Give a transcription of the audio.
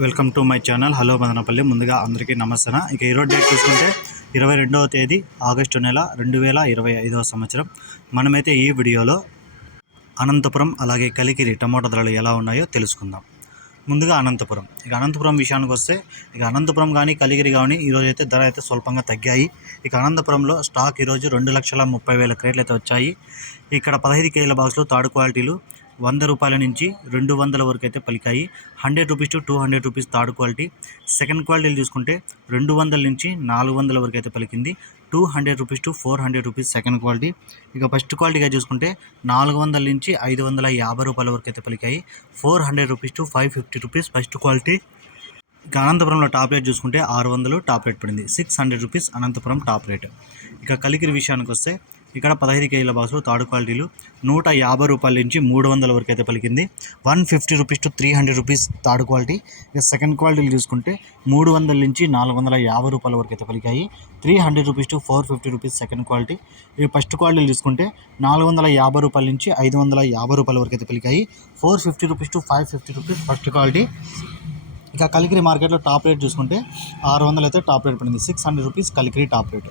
Welcome to my channel. Hello Madanapalle. ముందుగా అందరికీ నమస్తే ఇక ఈరోజు డేట్ చూసుకుంటే ఇరవై రెండవ తేదీ ఆగస్టు నెల రెండు వేల ఇరవై ఐదవ సంవత్సరం. మనమైతే ఈ వీడియోలో అనంతపురం అలాగే కలికిరి టమాటో ధరలు ఎలా ఉన్నాయో తెలుసుకుందాం. ముందుగా అనంతపురం. ఇక అనంతపురం విషయానికి వస్తే ఇక అనంతపురం కానీ కలిగిరి కానీ ఈరోజు అయితే ధర అయితే స్వల్పంగా తగ్గాయి. ఇక అనంతపురంలో స్టాక్ ఈరోజు రెండు లక్షల ముప్పై వేల క్రేట్లు అయితే వచ్చాయి. ఇక్కడ పదహైదు కేజీల బాక్స్లో థర్డ్ క్వాలిటీలు వంద రూపాయల నుంచి రెండు వందల వరకు అయితే పలికాయి. Hundred rupees to two hundred rupees third quality. Second క్వాలిటీలు చూసుకుంటే రెండు వందల నుంచి నాలుగు వందల వరకు అయితే పలికింది. Two hundred rupees to four hundred rupees second quality. ఇక ఫస్ట్ క్వాలిటీగా చూసుకుంటే నాలుగు వందల నుంచి ఐదు వందల యాభై రూపాయల వరకు అయితే పలికాయి. Four hundred rupees to five fifty rupees first quality. ఇక అనంతపురంలో టాప్ రేట్ చూసుకుంటే ఆరు వందలు టాప్ రేట్ పడింది. Six hundred rupees Anantapur top rate. ఇక కలికిరి విషయానికి వస్తే ఇక్కడ పదహైదు కేజీల బాక్స్లో థర్డ్ క్వాలిటీలు నూట యాభై రూపాయల నుంచి మూడు వందల వరకు అయితే పలికింది. One fifty rupees to three hundred rupees third quality. ఇక సెకండ్ క్వాలిటీలు చూసుకుంటే మూడు వందల నుంచి నాలుగు వందల యాభై రూపాయల వరకు అయితే పలికాయి. Three hundred rupees to four fifty rupees second quality. ఇవి ఫస్ట్ క్వాలిటీలు చూసుకుంటే నాలుగు వందల యాభై రూపాయల నుంచి ఐదు వందల యాభై రూపాయల వరకు అయితే పలికాయి. Four fifty rupees to five fifty rupees first quality. ఇక కలికిరి మార్కెట్లో టాప్ రేట్ చూసుకుంటే ఆరు వందలు అయితే టాప్ రేట్ పడింది. Six hundred rupees Kalikiri top rate.